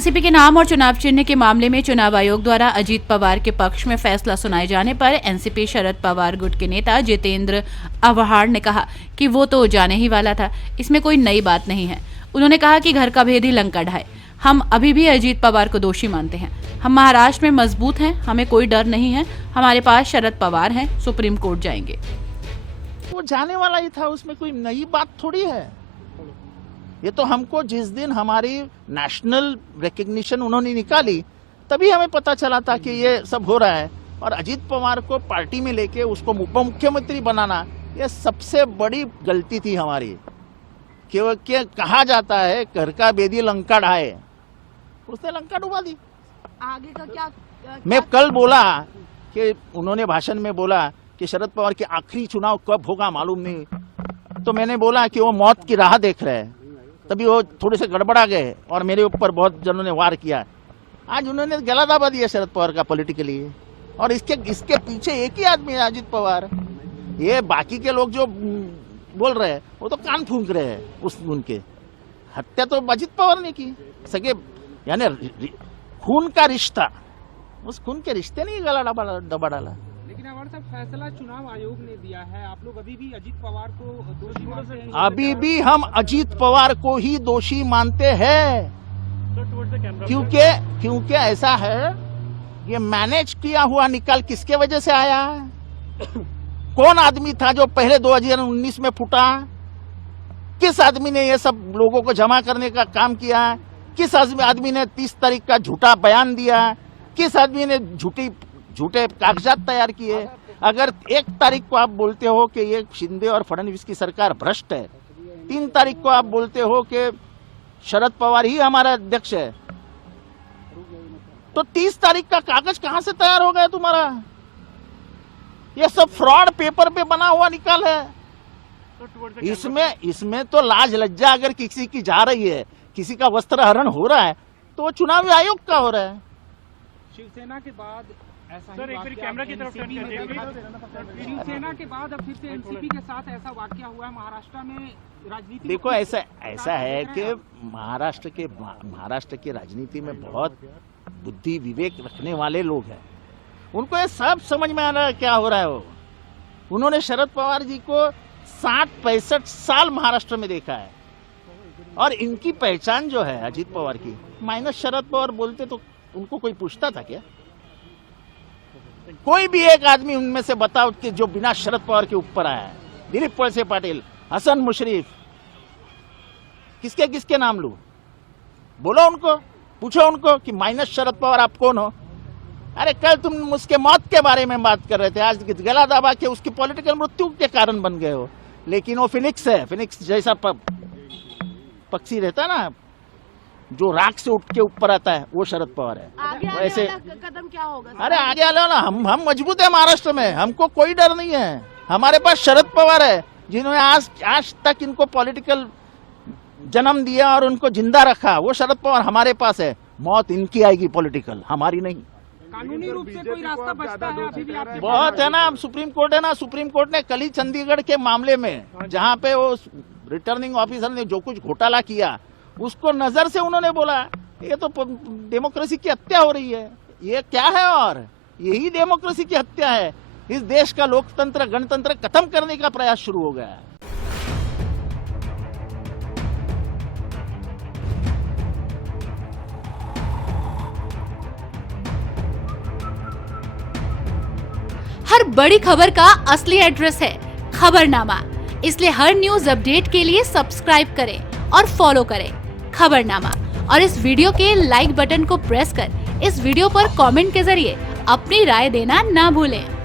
NCP के नाम और चुनाव चिन्ह के मामले में चुनाव आयोग द्वारा अजीत पवार के पक्ष में फैसला सुनाए जाने पर एनसीपी शरद पवार गुट के नेता जितेंद्र आव्हाड ने कहा कि वो तो जाने ही वाला था, इसमें कोई नई बात नहीं है। उन्होंने कहा कि घर का भेद ही लंका ढाए। हम अभी भी अजीत पवार को दोषी मानते हैं। हम महाराष्ट्र में मजबूत हैं, हमें कोई डर नहीं है। हमारे पास शरद पवार हैं, सुप्रीम कोर्ट जाएंगे। वो जाने वाला ही था, उसमें कोई नई बात थोड़ी है। ये तो हमको जिस दिन हमारी नेशनल रिकग्निशन उन्होंने निकाली तभी हमें पता चला था कि ये सब हो रहा है। और अजीत पवार को पार्टी में लेके उसको उप मुख्यमंत्री बनाना ये सबसे बड़ी गलती थी हमारी। क्योंकि कहा जाता है घर का बेदी लंका ढाए, उसने लंका डुबा दी। आगे का क्या मैं कल बोला कि उन्होंने भाषण में बोला कि शरद पवार के आखिरी चुनाव कब होगा मालूम नहीं, तो मैंने बोला कि वो मौत की राह देख रहे हैं। तभी वो थोड़े से गड़बड़ा गए और मेरे ऊपर बहुत जनों ने वार किया। आज उन्होंने गला दाबा दिया शरद पवार का पॉलिटिकली, और इसके पीछे एक ही आदमी है, अजीत पवार। ये बाकी के लोग जो बोल रहे हैं वो तो कान फूंक रहे हैं। उनके हत्या तो अजीत पवार ने की, सगे यानी खून का रिश्ता, उस खून के रिश्ते नहीं गला दबा डाला। लेकिन अवार्ड साहब, फैसला चुनाव आयोग ने दिया है, आप लोग अभी भी अजीत पवार को दोषी मानते हैं? अभी भी हम अजीत पवार को ही दोषी मानते हैं, क्योंकि ऐसा है, ये मैनेज किया हुआ निकाल किसके वजह से आया? कौन आदमी था जो पहले 2019 में फूटा? किस आदमी ने ये सब लोगों को जमा करने का काम किया? किस आदमी ने 30 तारीख का झूठा बयान दिया? किस आदमी ने झूठे कागजात तैयार किए? अगर 1 तारीख को आप बोलते हो कि ये शिंदे और फडणवीस की सरकार भ्रष्ट है, 3 तारीख को आप बोलते हो कि शरद पवार ही हमारा अध्यक्ष है, तो 30 तारीख का कागज कहां से तैयार हो गया तुम्हारा? ये सब फ्रॉड पेपर पे बना हुआ निकाल है। इसमें तो लाज लज्जा अगर किसी की जा रही है, किसी का वस्त्र हरण हो रहा है, तो वो चुनावी आयोग का हो रहा है। शिवसेना के बाद ऐसा सर, एक बार कैमरा की तरफ टर्न कीजिए। शिवसेना के बाद अब फिर से एनसीपी के साथ ऐसा वाकया हुआ है महाराष्ट्र में। राजनीति देखो ऐसा है कि महाराष्ट्र की राजनीति में बहुत बुद्धि विवेक रखने वाले लोग हैं, उनको ये सब समझ में आ रहा है क्या हो रहा है। उन्होंने शरद पवार जी को 60-65 साल महाराष्ट्र में देखा है, और इनकी पहचान जो है अजीत पवार की, माइनस शरद पवार बोलते तो उनको कोई पूछता था क्या? कोई भी एक आदमी उनमें से बताओ कि जो बिना शरद पवार के ऊपर आया है। दिलीप वळसे पाटिल, हसन मुशर्रफ, किसके नाम लूं? बोलो उनको, पूछो उनको कि माइनस शरद पवार आप कौन हो? अरे कल तुम उसके मौत के बारे में बात कर रहे थे, आज गला दबा के उसकी पॉलिटिकल मृत्यु के कारण बन गए हो। लेकिन वो फिनिक्स है, फिनिक्स जैसा पक्षी रहता है ना, जो राख से उठ के ऊपर आता है, वो शरद पवार है। आगे वैसे कदम क्या होगा? अरे आगे आलो ना, हम मजबूत है महाराष्ट्र में, हमको कोई डर नहीं है। हमारे पास शरद पवार है, जिन्होंने आज तक इनको पॉलिटिकल जन्म दिया और उनको जिंदा रखा। वो शरद पवार हमारे पास है। मौत इनकी आएगी पॉलिटिकल, हमारी नहीं। कानूनी रूप से कोई रास्ता बचता है अभी भी आपके? बहुत है ना, सुप्रीम कोर्ट है ना। सुप्रीम कोर्ट ने कल ही चंडीगढ़ के मामले में, जहाँ पे वो रिटर्निंग ऑफिसर ने जो कुछ घोटाला किया, उसको नजर से उन्होंने बोला ये तो डेमोक्रेसी की हत्या हो रही है। ये क्या है? और यही डेमोक्रेसी की हत्या है। इस देश का लोकतंत्र गणतंत्र खत्म करने का प्रयास शुरू हो गया है। हर बड़ी खबर का असली एड्रेस है खबरनामा, इसलिए हर न्यूज अपडेट के लिए सब्सक्राइब करें और फॉलो करें खबरनामा। और इस वीडियो के लाइक बटन को प्रेस कर इस वीडियो पर कमेंट के जरिए अपनी राय देना ना भूलें।